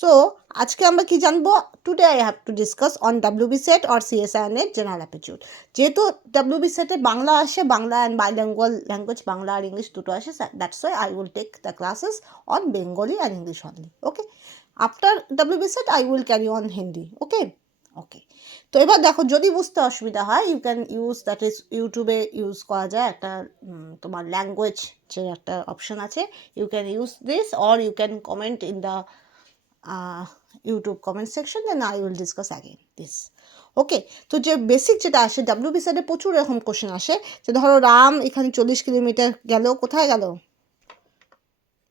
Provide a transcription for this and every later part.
So আজকে আমরা কি জানবো? Today I have to discuss on WB SET or CSIN general aptitude. যেহেতু ডাব্লিউবি সেটে বাংলা আসে, Bangla and bilingual language, Bangla আর ইংলিশ দুটো আসে, that's why I will take the classes on Bengali and English only. Okay, after WB SET I will carry on Hindi. Okay okay, তো এবার দেখো, যদি বুঝতে অসুবিধা হয় you can use, that is ইউটিউবে ইউজ করা যায় একটা তোমার ল্যাঙ্গুয়েজ যে একটা অপশন আছে, you can use this or you can comment in the YouTube comment section, then I will discuss again this. Okay, তো যে বেসিক যেটা আসে ডাব্লিউবি সাইডে প্রচুর এরকম কোশ্চেন আসে, যে ধরো রাম এখানে 40 কিলোমিটার গেল, কোথায় গেল?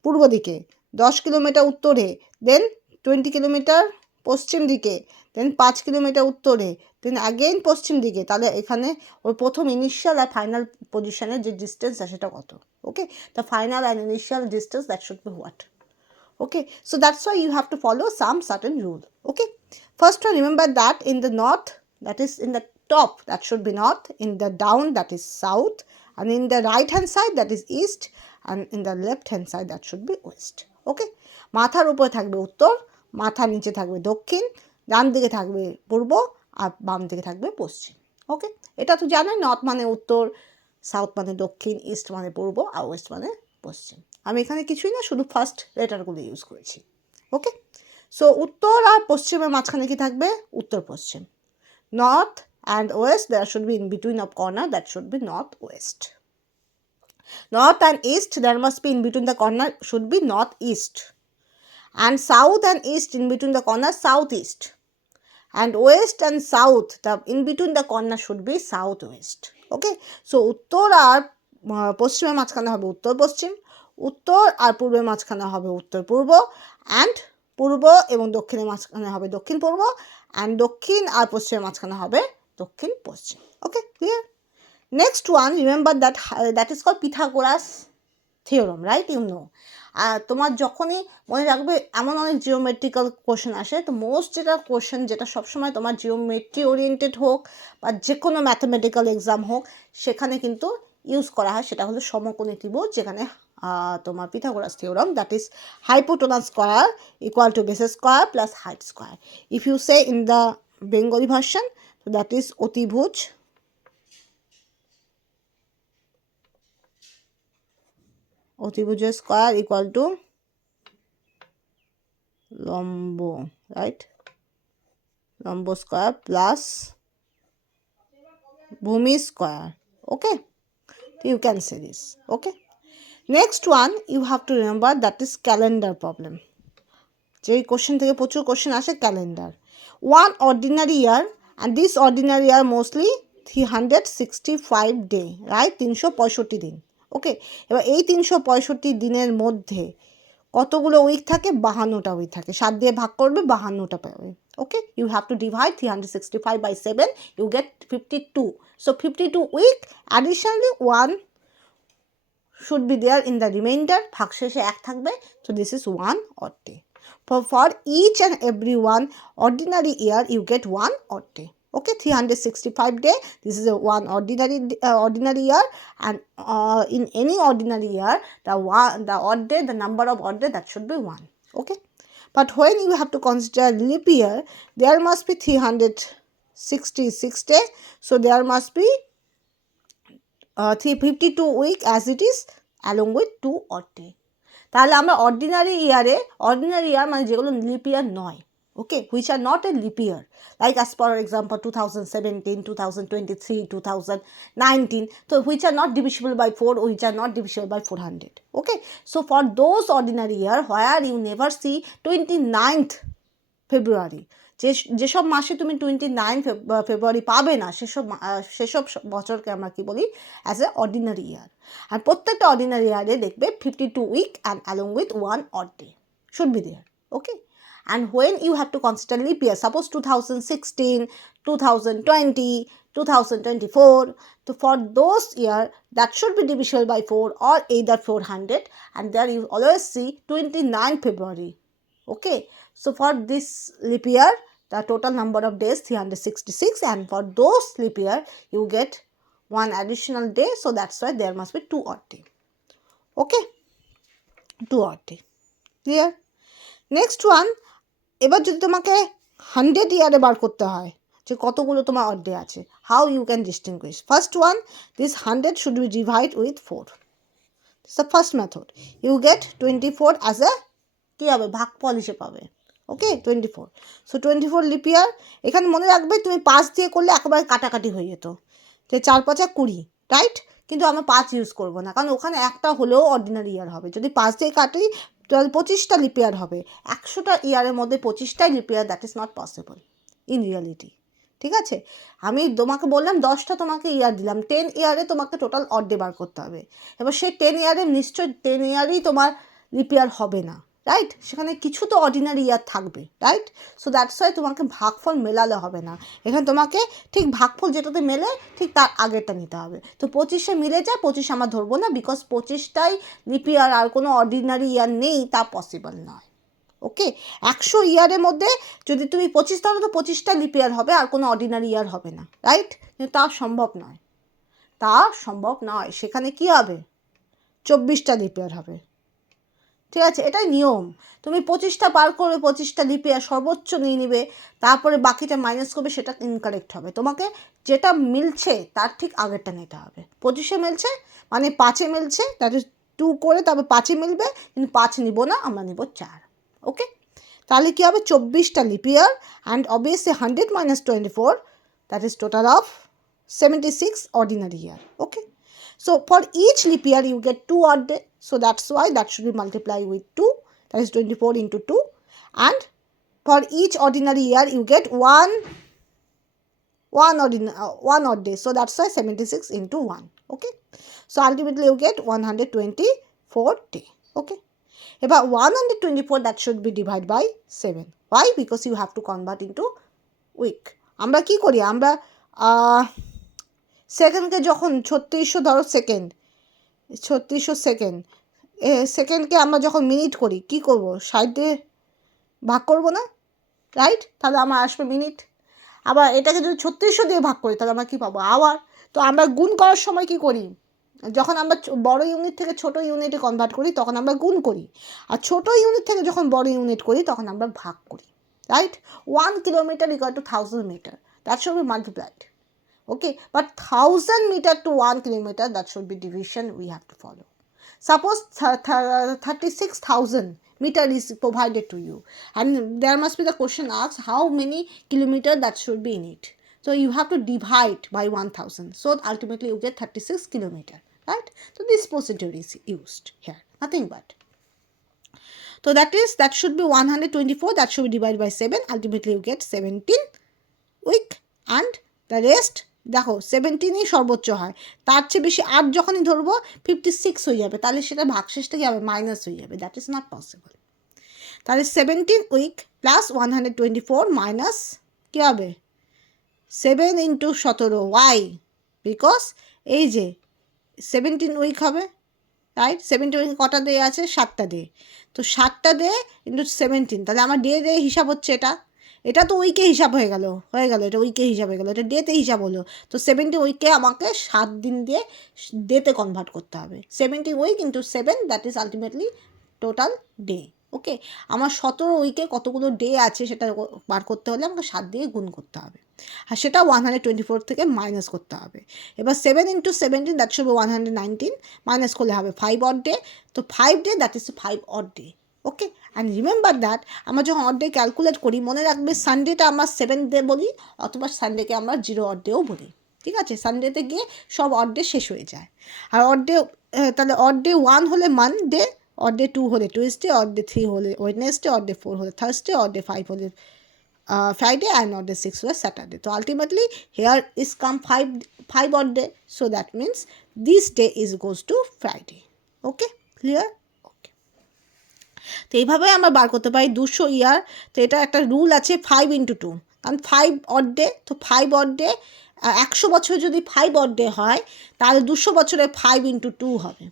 পূর্ব দিকে। 10 কিলোমিটার উত্তরে, দেন 20 কিলোমিটার পশ্চিম দিকে, দেন 5 কিলোমিটার উত্তরে, দেন অ্যাগেইন পশ্চিম দিকে। তাহলে এখানে ওর প্রথম ইনিশিয়াল আর ফাইনাল পজিশনের যে ডিস্টেন্স আছে সেটা কত? Okay, the final and initial distance that should be what? Okay, so that's why you have to follow some certain rule. Okay, first one, remember that in the north, that is in the top, that should be north, in the down, that is south, and in the right hand side, that is east, and in the left hand side, that should be west. Okay, মাথার উপরে থাকবে উত্তর, মাথার নিচে থাকবে দক্ষিণ, ডান দিকে থাকবে পূর্ব, আর বাম দিকে থাকবে পশ্চিম। ওকে, এটা তো জানেন, নর্থ মানে উত্তর, সাউথ মানে দক্ষিণ, ইস্ট মানে পূর্ব, আর ওয়েস্ট মানে পশ্চিম। আমি এখানে কিছুই না, শুধু ফার্স্ট লেটারগুলো ইউজ করেছি। ওকে, সো উত্তর আর পশ্চিমের মাঝখানে কি থাকবে? উত্তর পশ্চিম। North and west, there should be in between of corner, that should be north west. North and east, there must be in between the corner, should be north east. And south and east, in between the corner, south east. And west and south, the in between the corner should be southwest. Okay, so উত্তর আর পশ্চিমের মাঝখানে হবে উত্তর পশ্চিম, উত্তর আর পূর্বের মাঝখানে হবে উত্তর পূর্ব, অ্যান্ড পূর্ব এবং দক্ষিণের মাঝখানে হবে দক্ষিণ পূর্ব, অ্যান্ড দক্ষিণ আর পশ্চিমের মাঝখানে হবে দক্ষিণ পশ্চিম। Okay, clear? Next one, remember that is called Pythagoras theorem, right? You know. তোমার যখনই মনে রাখবে, এমন অনেক জিওমেট্রিক্যাল কোশ্চেন আসে, তো মোস্ট যেটা কোশ্চেন যেটা সবসময় তোমার জিওমেট্রি ওরিয়েন্টেড হোক বা যে কোনো ম্যাথামেটিক্যাল এক্সাম হোক, সেখানে কিন্তু ইউজ করা হয়, সেটা হলো সমকোণী ত্রিভুজ, যেখানে তোমার Pythagoras theorem, that is hypotenuse square equal to base square plus height square. If you say in the Bengali version, তো দ্যাট ইজ অতিভুজ অতিভুজের স্কোয়ার ইকুয়াল টু লম্ব, রাইট? লম্ব স্কোয়ার প্লাস ভূমি square. Okay, you can say this. Okay, next one you have to remember, that is calendar problem. যেই question থেকে প্রচুর question আসে, calendar. One ordinary year, and this ordinary year mostly 365 day, right? 365 দিন। ওকে, এবার এই 365 দিনের মধ্যে কতগুলো উইক থাকে? 52টা উইক থাকে। 7 দিয়ে ভাগ করবে, 52টা পাবে। Okay, you have to divide 365 by 7, you get 52. So 52 week, additionally 1 should be there in the remainder, ভাগশেষে 1 থাকবে, so this is 1 odd day. For each and every one ordinary year, you get 1 odd day. Okay, 365 day, this is a one ordinary year, and in any ordinary year, the odd day, the number of odd day, that should be 1. Okay, but when you have to consider leap year, there must be 366 day, so there must be 352 week as it is, along with 2 odd day. তাহলে আমরা ordinary ইয়ার মানে যেগুলো leap year নয়, okay, which are not a leap year, like as for example 2017, 2023, 2019, so which are not divisible by 4, which are not divisible by 400. Okay, so for those ordinary year where you never see 29th February, যেসব মাসে তুমি 29 ফেব্রুয়ারি পাবে না, সেসব বছরকে আমরা কি বলি? অ্যাজ এ অর্ডিনারি ইয়ার। আর প্রত্যেকটা অর্ডিনারি ইয়ারে দেখবে 52 week and along with 1 odd day should be there. Okay, and when you have to consider leap year, suppose 2016, 2020, 2024, so for those year, that should be divisible by 4 or either 400, and there you always see 29 February. Okay, so for this leap year, the total number of days 366, and for those leap year you get 1 additional day, so that's why there must be 2 odd day. Okay, 2 odd day. Clear? Next one, এবার যদি তোমাকে 100 ইয়ারে বার করতে হয় যে কতগুলো তোমার odd day আছে, how you can distinguish? First one, this 100 should be divide with 4. This the first method. You get 24 as a কী হবে, ভাগফল হিসেবে পাবে। ওকে, 24। So 24 leap year. এখানে মনে রাখবে তুমি 5 দিয়ে করলে একেবারে কাটাকাটি হয়ে যেত, যে 4 5 20, রাইট? কিন্তু আমরা 5 ইউজ করবো না, কারণ ওখানে একটা হলেও অর্ডিনারি ইয়ার হবে। যদি 5 দিয়ে কাটি তাহলে 25টা লিপ ইয়ার হবে। 100টা ইয়ারের মধ্যে 25টাই leap year, that is not possible in reality. ঠিক আছে, আমি তোমাকে বললাম 10টা তোমাকে ইয়ার দিলাম, 10 ইয়ারে তোমাকে টোটাল অড ডে বার করতে হবে। এবার সেই 10 ইয়ারে নিশ্চয় 10 ইয়ারই তোমার লিপ ইয়ার হবে না, রাইট? সেখানে কিছু তো অর্ডিনারি ইয়ার থাকবে, রাইট? সো দ্যাটস ওয়াই তোমাকে ভাগফল মেলালে হবে না। এখানে তোমাকে ঠিক ভাগফল যেটাতে মেলে ঠিক তার আগেরটা নিতে হবে। তো 25-এ মিলে যায়, 25 আমরা ধরবো না, বিকজ 25টাই লিপ ইয়ার, আর কোনো অর্ডিনারি ইয়ার নেই, তা পসিবল নয়। ওকে, 100 ইয়ারের মধ্যে যদি তুমি 25 ধরো তো 25টা লিপ ইয়ার হবে, আর কোনো অর্ডিনারি ইয়ার হবে না, রাইট? কিন্তু তা সম্ভব নয়, তা সম্ভব নয়। সেখানে কি হবে, 24টা লিপ ইয়ার হবে। ঠিক আছে, এটাই নিয়ম। তুমি 25টা পার করবে, 25টা লিপ ইয়ার সর্বোচ্চ নিয়ে নিবে, তারপরে বাকিটা মাইনাস করবে, সেটা ইনকারেক্ট হবে। তোমাকে যেটা মিলছে তার ঠিক আগেরটা নিতে হবে। 25-এ মিলছে মানে 5-এ মিলছে, দ্যাট ইজ 2 করে তারপর 5-এ মিলবে, কিন্তু 5 নিব না, আমরা নিব 4। ওকে, তাহলে কী হবে, 24টা leap year, and obviously 100 - 24, that is total of 76 ordinary year. Okay, so for each leap year you get 2 odd day, so that's why that should be multiplied with 2, that is 24 into 2, and for each ordinary year you get one odd day, so that's why 76 into 1. Okay, so ultimately you get 124 day. Okay, about 124, that should be divided by 7. Why? Because you have to convert into week. আমরা কি করি, আমরা সেকেন্ডকে যখন 3600 ধরো second, 3600 second, সেকেন্ডকে আমরা যখন minute করি কি করব, 60 দিয়ে ভাগ করব না, রাইট? তাহলে আমার আসবে মিনিট। আবার এটাকে যদি 3600 দিয়ে ভাগ করি তাহলে আমরা কী পাবো, আওয়ার। তো আমরা গুণ করার সময় কি করি, যখন আমরা বড় ইউনিট থেকে ছোট ইউনিটে কনভার্ট করি তখন আমরা গুণ করি, আর ছোট ইউনিট থেকে যখন বড় ইউনিট করি তখন আমরা ভাগ করি, right? 1 kilometer equal to 1000 meter, that should be multiplied. Okay, but 1000 meter to 1 kilometer, that should be division we have to follow. Suppose 36,000 meter is provided to you, and there must be the question asked how many kilometer that should be in it. So you have to divide by 1000, so ultimately you get 36 kilometer, right? So this procedure is used here, nothing but. So that should be 124, that should be divided by 7, ultimately you get 17 week, and the rest দেখো 17ই সর্বোচ্চ হয়, তার চেয়ে বেশি 8 যখনই ধরবো 56 হয়ে যাবে, তাহলে সেটা ভাগশেষটা কী হবে, মাইনাস হয়ে যাবে, দ্যাট ইজ নট পসিবল। তাহলে 17 উইক প্লাস 124 মাইনাস কী হবে 7 into 17, ওয়াই? বিকজ এই যে 17 উইক হবে, রাইট? 17 উইক কটা ডে আছে, 7টা ডে, তো 7টা ডে ইন্টু 17, তাহলে আমার ডে হিসাব হচ্ছে এটা তো উইকে হিসাব হয়ে গেল, এটা উইকে হিসাব হয়ে গেল, এটা ডেতে হিসাব হলো। তো 70 উইকে আমাকে 7 দিন দিয়ে ডেতে কনভার্ট করতে হবে। 70 week into 7, that is ultimately total day. Okay, আমার 17 উইকে কতগুলো ডে আছে সেটা বার করতে হলে আমাকে 7 দিয়ে গুণ করতে হবে, আর সেটা 124 থেকে মাইনাস করতে হবে। এবার 7 into 17, that should B 119, minus করলে হবে 5 odd day, তো 5 day, that is 5 odd day। Okay, and remember that আমরা যখন অড ডে ক্যালকুলেট করি মনে রাখবে সানডেটা আমরা 7 ডে বলি, অথবা সানডেকে আমরা 0 odd ডেও বলি। ঠিক আছে, সানডেতে গিয়ে সব অড ডে শেষ হয়ে যায়। আর অড ডে, তাহলে অড ডে 1 হলে মানডে, অড ডে 2 হলে টিউসডে, অড ডে 3 হলে ওয়েডনেসডে, অড ডে 4 হলে থার্সডে, অড ডে 5 হলে ফ্রাইডে, অ্যান্ড অড ডে 6 হলে স্যাটারডে। তো ultimately here is come 5 odd day, so that means this day is goes to Friday. Okay, clear? তো এইভাবে আমরা বার করতে পারি 200 ইয়ার। তো এটা একটা রুল আছে 5 into 2, কারণ 5 odd day, তো 5 odd day 100 বছরে যদি 5 odd day হয় তাহলে 200 বছরে 5 into 2 হবে।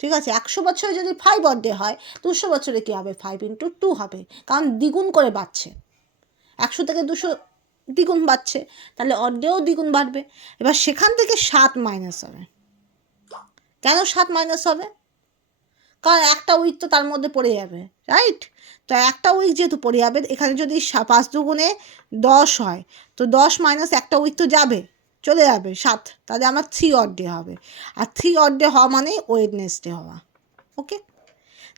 ঠিক আছে, 100 বছরে যদি 5 odd day হয় 200 বছরে কী হবে, 5 into 2 হবে, কারণ দ্বিগুণ করে বাড়ছে, 100 থেকে 200 দ্বিগুণ বাড়ছে, তাহলে odd dayও দ্বিগুণ বাড়বে। এবার সেখান থেকে 7 মাইনাস হবে। কেন 7 মাইনাস হবে? কারণ একটা উইক তো তার মধ্যে পড়ে যাবে, রাইট? তো একটা উইক যেহেতু পড়ে যাবে, এখানে যদি 5 দুগুণে 10 হয়, তো 10 মাইনাস একটা উইক তো যাবে, চলে যাবে 7, তাহলে আমার 3 অড ডে হবে। আর 3 অড ডে হওয়া মানে ওয়েডনেসডে হওয়া। ওকে,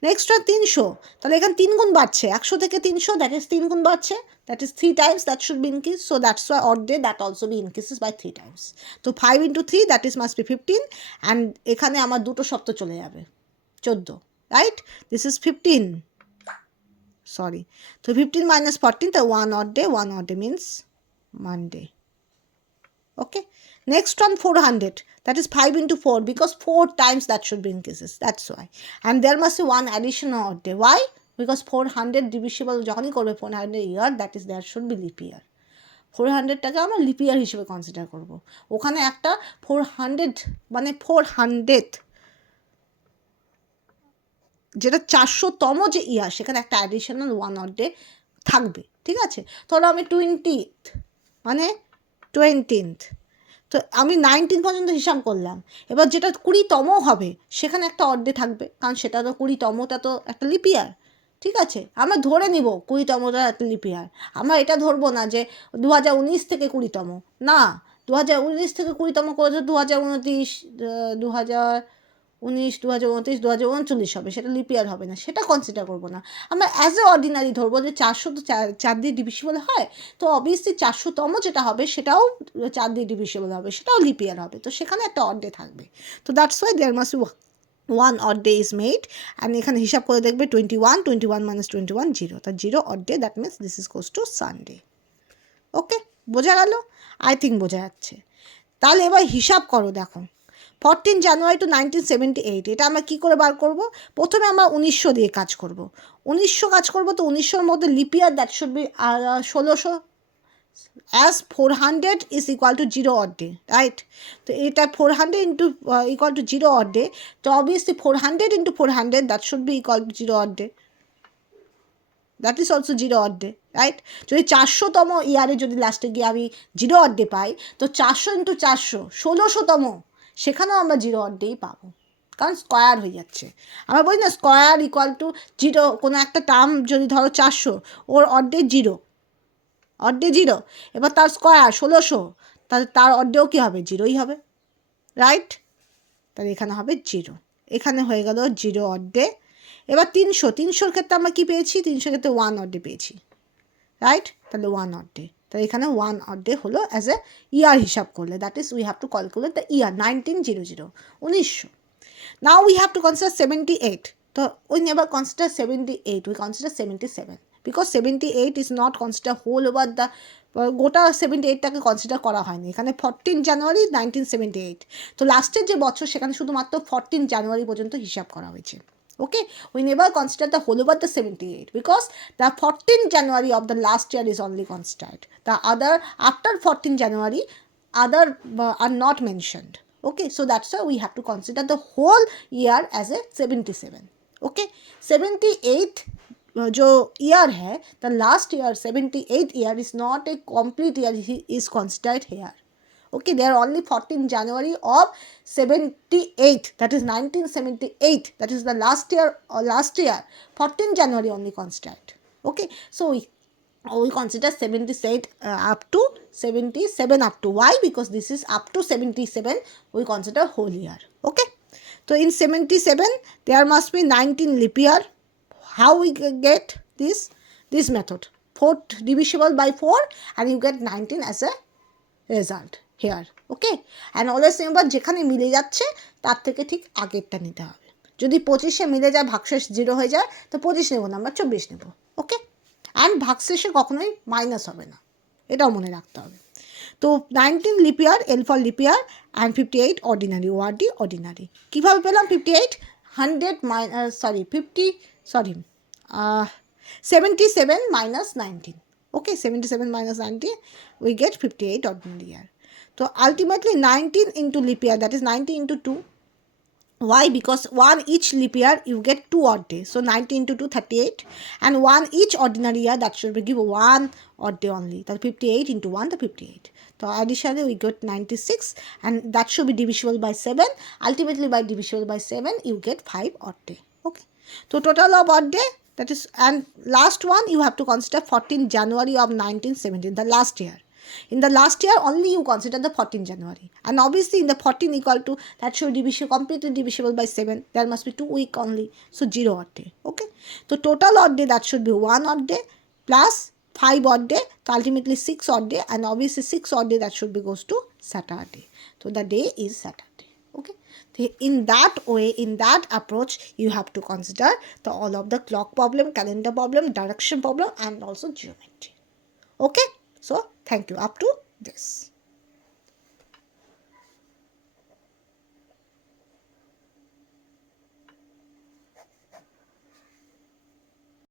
নেক্সট হয় 300, তাহলে এখানে 3 গুণ বাড়ছে, 100 থেকে 300, দ্যাট ইজ 3 গুণ বাড়ছে, that is 3 times, that should be increase, so that's why odd day that also be increases by 3 times. তো 5 into 3 that is must be 15, and এখানে আমার দুটো শব্দ চলে যাবে, 14, রাইট? দিস ইজ 15, সরি, তো 15 minus 14, the 1 odd day means Monday. Okay, next one 400, that is 5 into 4, because 4 times that should be increases, that's why. And there must be one additional odd day. Why? Because 400 divisible যখনই করবে 400 year, that is there should be leap year. 400টাকে আমরা lip ইয়ার হিসেবে consider করব। ওখানে একটা 400 মানে 400th, যেটা 400তম যে ইয়ার, সেখানে একটা অ্যাডিশনাল 1 odd day থাকবে, ঠিক আছে? ধরো আমি 20th মানে 20th, তো আমি 19 পর্যন্ত হিসাব করলাম, এবার যেটা 20তম হবে সেখানে একটা অড ডে থাকবে, কারণ সেটা তো 20তমটা তো একটা লিপ ইয়ার, ঠিক আছে? আমরা ধরে নিব 20তমটা একটা লিপ ইয়ার, আমরা এটা ধরবো না যে 2019 থেকে 20তম, না, 2019 থেকে 20তম করে 2029, 2019, 2029, 2039 হবে, সেটা লিপ ইয়ার হবে না, সেটা কনসিডার করবো না। আমরা অ্যাজ এ অর্ডিনারি ধরবো যে 400 তো 4 দিয়ে ডিভিসিবল হয়, তো অবভিয়াসলি 400তম যেটা হবে সেটাও 4 দিয়ে ডিভিসিবল হবে, সেটাও লিপ ইয়ার হবে, তো সেখানে একটা অড ডে থাকবে। তো that's why there must be 1 odd day is made, and এখানে হিসাব করে দেখবে 21 minus 21 0, তা 0 odd day, that means this is goes to Sunday. ওকে, বোঝা গেল? আই থিঙ্ক বোঝা যাচ্ছে। তাহলে এবার হিসাব করো, দেখো 14 জানুয়ারি টু 1978, এটা আমরা কী করে বার করব? প্রথমে আমরা 1900 দিয়ে কাজ করব, 1900 কাজ করব, তো 1900-র মধ্যে lip year, that should B 1600, as 400 is equal to 0 odd day, right? তো এটা 400 into equal to 0 odd day, তো obviously 400 into 400 that should be equal to 0 odd day, that is also 0 odd day, right? যদি 400তম ইয়ারে যদি লাস্টে গিয়ে আমি 0 odd day পাই, তো 400 into 400 1600তম, সেখানেও আমরা 0 odd day পাবো, কারণ স্কোয়ার হয়ে যাচ্ছে। আমরা বলি না স্কোয়ার ইকুয়াল টু 0, কোনো একটা টার্ম যদি ধরো 400, ওর অড ডে 0, অড ডে 0, এবার তার স্কোয়ার 1600, তাহলে তার অড ডেও কী হবে? 0ই হবে, রাইট? তাহলে এখানে হবে 0, এখানে হয়ে গেল 0 অড ডে। এবার 300-র ক্ষেত্রে আমরা কী পেয়েছি? 300-র ক্ষেত্রে 1 অড ডে পেয়েছি, রাইট? তাহলে 1 অড ডে, তাহলে এখানে 1 অড ডে হলো অ্যাজ এ ইয়ার হিসাব করলে, that is we have to calculate the year 1900, 1900. Now we have to consider 78. So we never consider 78, we consider 77, because 78 is not considered whole over the গোটা 78টাকে consider করা হয়নি, এখানে 14 জানুয়ারি 1978, তো লাস্টের যে বছর সেখানে শুধুমাত্র 14 জানুয়ারি পর্যন্ত হিসাব করা হয়েছে। Okay, we never consider the whole over the 78, because the 14 January of the last year is only considered, the other after 14 January other are not mentioned. Okay, so that's why we have to consider the whole year as a 77. Okay, 78 जो year है, the last year 78th year is not a complete year, is considered here. Okay, they are only 14 January of 78, that is 1978, that is the last year, 14 January only considered. Okay, so we consider 77 up to 77 up to, why? Because this is up to 77, we consider whole year. Okay, so in 77 there must be 19 leap year. How we get this method? 4 divisible by 4, and you get 19 as a result here. Okay, and always remember যেখানে মিলে যাচ্ছে তার থেকে ঠিক আগেরটা নিতে হবে। যদি 25-এ মিলে যায়, ভাগশেষ 0 হয়ে যায়, তো 25 নেব না, আমরা 24 নেব। ওকে, অ্যান্ড ভাগশেষে কখনোই মাইনাস হবে না, এটাও মনে রাখতে হবে। তো 19 leap year, L for leap year, and 58 ordinary, ORD ordinary. কীভাবে পেলাম 58? 77 minus 19. Okay, 77 minus 19, we get 58 ordinary year. So ultimately 19 into leap year, that is 90 into 2. Why? Because 1 each leap year you get 2 odd days, so 90 into 2 38, and 1 each ordinary year, that should be give 1 odd day only, that 58 into 1, the 58. So additionally we get 96, and that should be divisible by 7. Ultimately by divisible by 7 you get 5 odd day. Okay. So total of odd day, that is, and last one you have to consider 14 January of 1917, the last year. In the last year only you consider the 14 January. And obviously in the 14 equal to, that should be completely divisible by 7. There must be 2 weeks only. So 0 odd day. Okay. So total odd day, that should be 1 odd day plus 5 odd day. So ultimately 6 odd day, and obviously 6 odd day, that should be goes to Saturday. So the day is Saturday. Okay. In that way, in that approach, you have to consider all of the clock problem, calendar problem, direction problem, and also geometry. Okay. So thank you up to this.